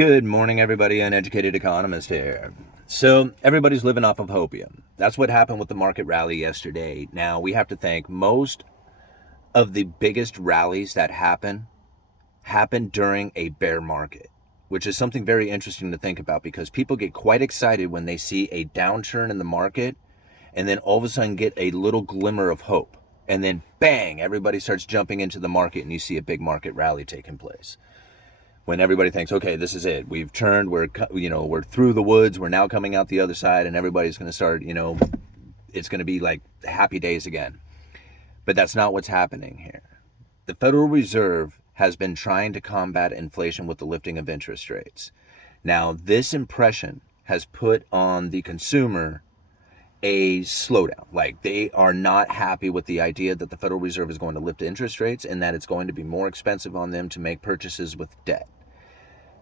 Good morning, everybody. Uneducated Economist here. So everybody's living off of hopium. That's what happened with the market rally yesterday. Now, we have to think most of the biggest rallies that happen during a bear market, which is something very interesting to think about because people get quite excited when they see a downturn in the market and then all of a sudden get a little glimmer of hope. And then bang, everybody starts jumping into the market and you see a big market rally taking place. When everybody thinks, okay, this is it. We've turned, we're through the woods. We're now coming out the other side and everybody's going to start, it's going to be like happy days again. But that's not what's happening here. The Federal Reserve has been trying to combat inflation with the lifting of interest rates. Now, this impression has put on the consumer a slowdown. Like, they are not happy with the idea that the Federal Reserve is going to lift interest rates and that it's going to be more expensive on them to make purchases with debt.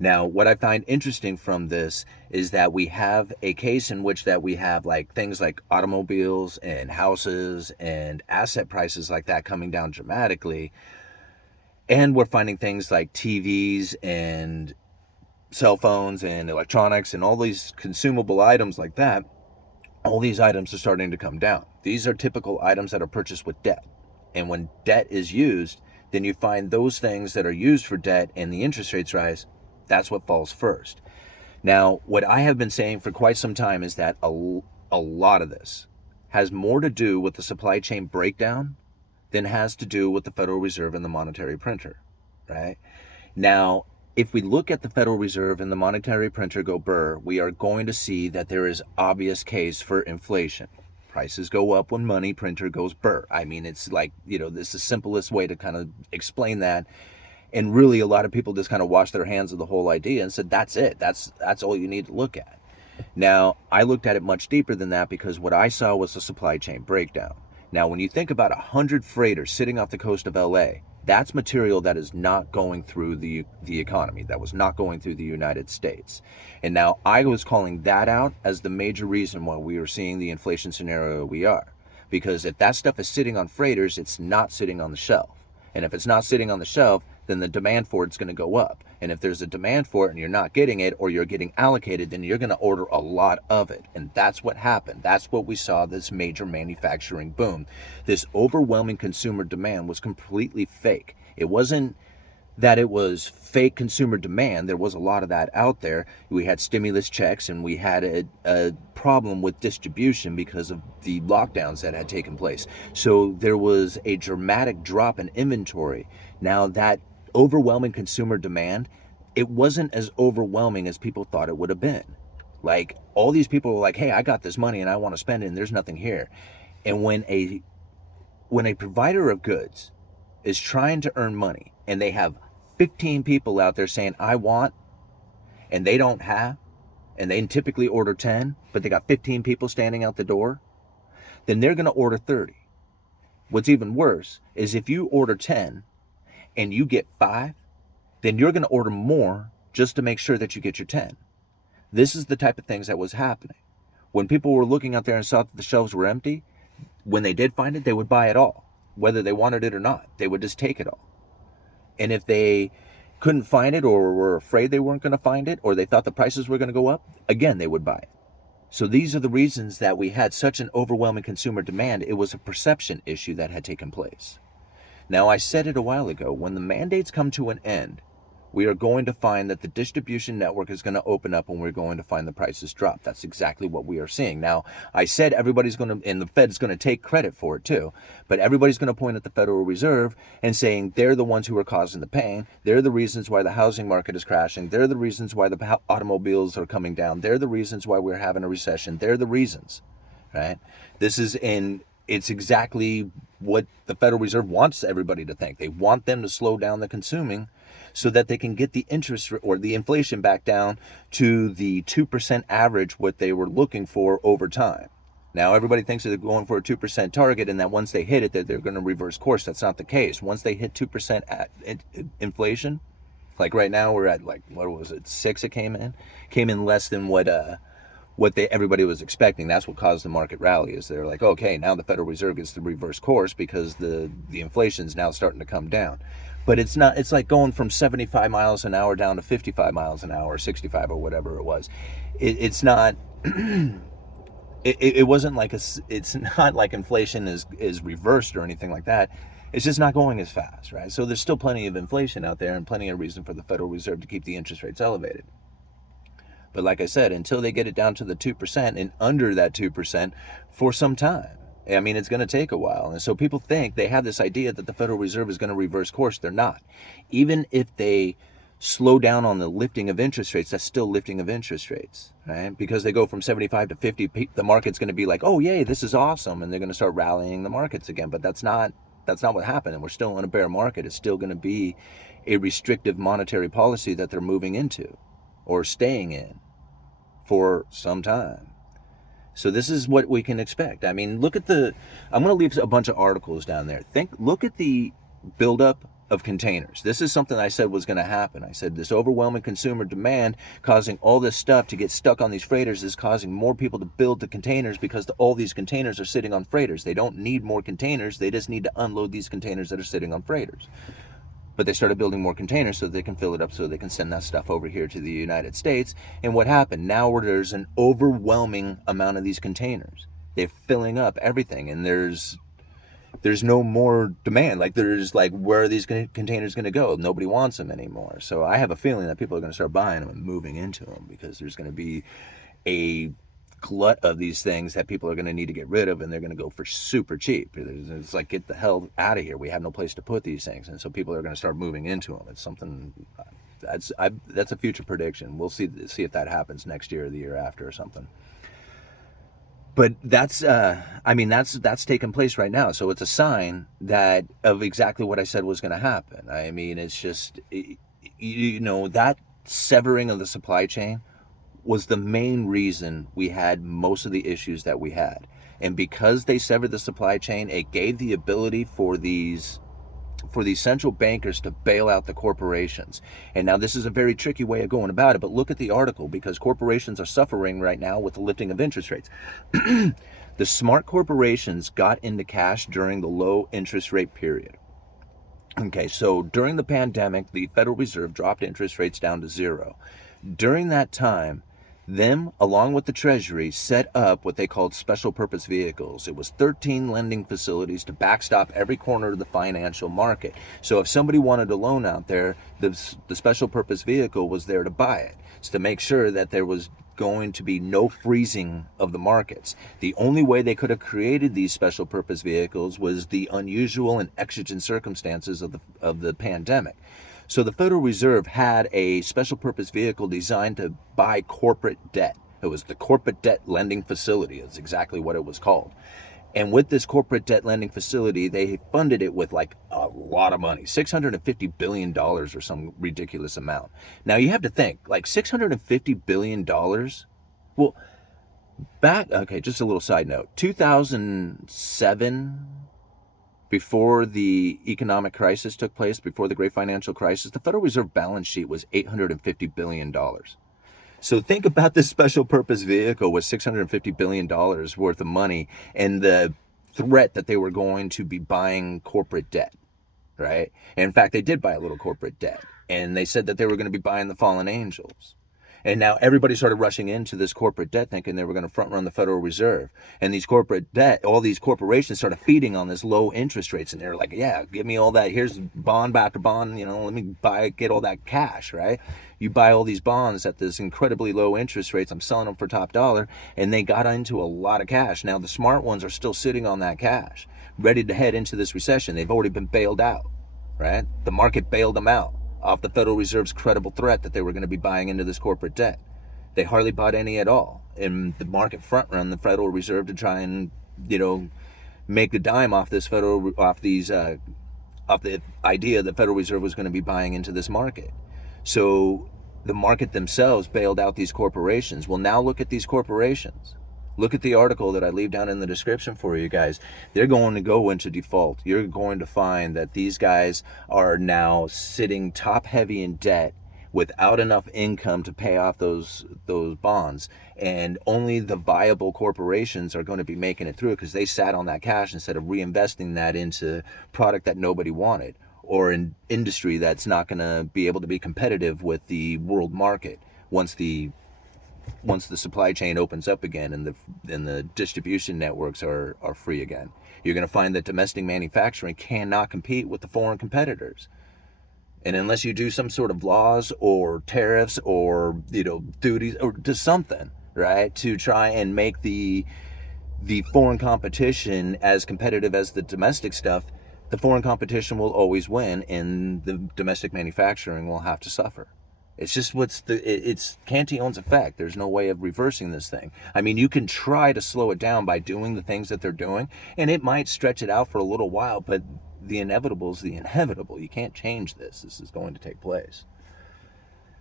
Now, what I find interesting from this is that we have a case in which that we have like things like automobiles and houses and asset prices like that coming down dramatically. And we're finding things like TVs and cell phones and electronics and all these consumable items like that. All these items are starting to come down. These are typical items that are purchased with debt. And when debt is used, then you find those things that are used for debt and the interest rates rise. That's what falls first. Now, what I have been saying for quite some time is that a lot of this has more to do with the supply chain breakdown than has to do with the Federal Reserve and the monetary printer, right? Now, if we look at the Federal Reserve and the monetary printer go burr, we are going to see that there is obvious case for inflation. Prices go up when money printer goes burr. I mean, it's like, this is the simplest way to kind of explain that. And really, a lot of people just kind of washed their hands of the whole idea and said, that's it. That's all you need to look at. Now, I looked at it much deeper than that because what I saw was a supply chain breakdown. Now, when you think about 100 freighters sitting off the coast of LA, that's material that is not going through the economy, that was not going through the United States. And now I was calling that out as the major reason why we are seeing the inflation scenario we are. Because if that stuff is sitting on freighters, it's not sitting on the shelf. And if it's not sitting on the shelf, then the demand for it's going to go up. And if there's a demand for it and you're not getting it or you're getting allocated, then you're going to order a lot of it. And that's what happened. That's what we saw, this major manufacturing boom. This overwhelming consumer demand was completely fake. It wasn't that it was fake consumer demand. There was a lot of that out there. We had stimulus checks and we had a problem with distribution because of the lockdowns that had taken place. So there was a dramatic drop in inventory. Now, that overwhelming consumer demand, it wasn't as overwhelming as people thought it would have been. Like, all these people were like, hey, I got this money and I want to spend it and there's nothing here. And when a provider of goods is trying to earn money and they have 15 people out there saying, I want, and they don't have, and they typically order 10, but they got 15 people standing out the door, then they're going to order 30. What's even worse is if you order 10 and you get 5, then you're going to order more just to make sure that you get your 10. This is the type of things that was happening. When people were looking out there and saw that the shelves were empty, when they did find it, they would buy it all. Whether they wanted it or not, they would just take it all. And if they couldn't find it or were afraid they weren't going to find it or they thought the prices were going to go up, again, they would buy it. So these are the reasons that we had such an overwhelming consumer demand. It was a perception issue that had taken place. Now, I said it a while ago, when the mandates come to an end, we are going to find that the distribution network is going to open up and we're going to find the prices drop. That's exactly what we are seeing. Now, I said everybody's going to, and the Fed's going to take credit for it too, but everybody's going to point at the Federal Reserve and saying they're the ones who are causing the pain. They're the reasons why the housing market is crashing. They're the reasons why the automobiles are coming down. They're the reasons why we're having a recession. They're the reasons, right? It's exactly what the Federal Reserve wants everybody to think. They want them to slow down the consuming so that they can get the interest or the inflation back down to the 2% average, what they were looking for over time. Now, everybody thinks that they're going for a 2% target and that once they hit it, that they're going to reverse course. That's not the case. Once they hit 2% inflation, like right now we're at, like, what was it, 6 it came in less than what everybody was expecting. That's what caused the market rally, is they're like, okay, now the Federal Reserve gets to reverse course because the inflation's now starting to come down. But it's not, it's like going from 75 miles an hour down to 55 miles an hour, 65 or whatever it was. It's not, it wasn't like it's not like inflation is reversed or anything like that. It's just not going as fast, right? So there's still plenty of inflation out there and plenty of reason for the Federal Reserve to keep the interest rates elevated. But like I said, until they get it down to the 2% and under that 2% for some time, I mean, it's going to take a while. And so people think they have this idea that the Federal Reserve is going to reverse course. They're not. Even if they slow down on the lifting of interest rates, that's still lifting of interest rates, right? Because they go from 75 to 50, the market's going to be like, oh, yay, this is awesome. And they're going to start rallying the markets again. But that's not what happened. And we're still in a bear market. It's still going to be a restrictive monetary policy that they're moving into or staying in for some time. So this is what we can expect. I mean, look at I'm going to leave a bunch of articles down there. Look at the buildup of containers. This is something I said was going to happen. I said this overwhelming consumer demand causing all this stuff to get stuck on these freighters is causing more people to build the containers because all these containers are sitting on freighters. They don't need more containers. They just need to unload these containers that are sitting on freighters. But they started building more containers so they can fill it up so they can send that stuff over here to the United States. And what happened? Now there's an overwhelming amount of these containers. They're filling up everything, and there's no more demand. Like, where are these containers going to go? Nobody wants them anymore. So I have a feeling that people are going to start buying them and moving into them because there's going to be a glut of these things that people are going to need to get rid of, and they're going to go for super cheap. It's like, get the hell out of here. We have no place to put these things, and so people are going to start moving into them. It's something that's a future prediction. We'll see if that happens next year or the year after or something. But that's taken place right now. So it's a sign of exactly what I said was going to happen. I mean, it's just, that severing of the supply chain was the main reason we had most of the issues that we had. And because they severed the supply chain, it gave the ability for these central bankers to bail out the corporations. And now this is a very tricky way of going about it, but look at the article, because corporations are suffering right now with the lifting of interest rates. The smart corporations got into cash during the low interest rate period. Okay, so during the pandemic, the Federal Reserve dropped interest rates down to 0. During that time, them, along with the Treasury, set up what they called special purpose vehicles. It was 13 lending facilities to backstop every corner of the financial market. So if somebody wanted a loan out there, the special purpose vehicle was there to buy it. It's to make sure that there was going to be no freezing of the markets. The only way they could have created these special purpose vehicles was the unusual and exigent circumstances of the pandemic. So the Federal Reserve had a special purpose vehicle designed to buy corporate debt. It was the corporate debt lending facility. That's exactly what it was called. And with this corporate debt lending facility, they funded it with like a lot of money, $650 billion or some ridiculous amount. Now you have to think, like $650 billion. Well, just a little side note, 2007, before the economic crisis took place, before the great financial crisis, the Federal Reserve balance sheet was $850 billion. So think about this special purpose vehicle with $650 billion worth of money and the threat that they were going to be buying corporate debt, right? And in fact, they did buy a little corporate debt, and they said that they were going to be buying the fallen angels. And now everybody started rushing into this corporate debt thinking they were going to front run the Federal Reserve. And these corporate debt, all these corporations started feeding on this low interest rates. And they're like, yeah, give me all that. Here's bond after bond. Let me get all that cash, right? You buy all these bonds at this incredibly low interest rates. I'm selling them for top dollar. And they got into a lot of cash. Now the smart ones are still sitting on that cash, ready to head into this recession. They've already been bailed out, right? The market bailed them out off the Federal Reserve's credible threat that they were going to be buying into this corporate debt. They hardly bought any at all. And the market front run the Federal Reserve to try and, make a dime off the idea that Federal Reserve was going to be buying into this market. So the market themselves bailed out these corporations. Well, now look at these corporations. Look at the article that I leave down in the description for you guys. They're going to go into default. You're going to find that these guys are now sitting top heavy in debt without enough income to pay off those bonds. And only the viable corporations are going to be making it through because they sat on that cash instead of reinvesting that into product that nobody wanted, or an industry that's not going to be able to be competitive with the world market once the supply chain opens up again and the distribution networks are free again. You're going to find that domestic manufacturing cannot compete with the foreign competitors. And unless you do some sort of laws or tariffs or, duties or do something, right, to try and make the foreign competition as competitive as the domestic stuff, the foreign competition will always win and the domestic manufacturing will have to suffer. It's just it's Cantillon's effect. There's no way of reversing this thing. I mean, you can try to slow it down by doing the things that they're doing, and it might stretch it out for a little while, but the inevitable is the inevitable. You can't change this. This is going to take place.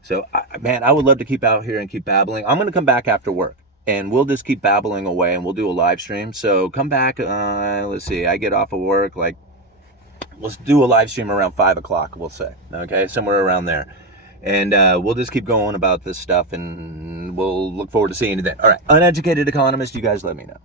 So, man, I would love to keep out here and keep babbling. I'm going to come back after work, and we'll just keep babbling away, and we'll do a live stream. So come back. Let's see. I get off of work, let's do a live stream around 5 o'clock, we'll say. Okay, somewhere around there. And we'll just keep going about this stuff, and we'll look forward to seeing you then. All right, Uneducated Economist, you guys let me know.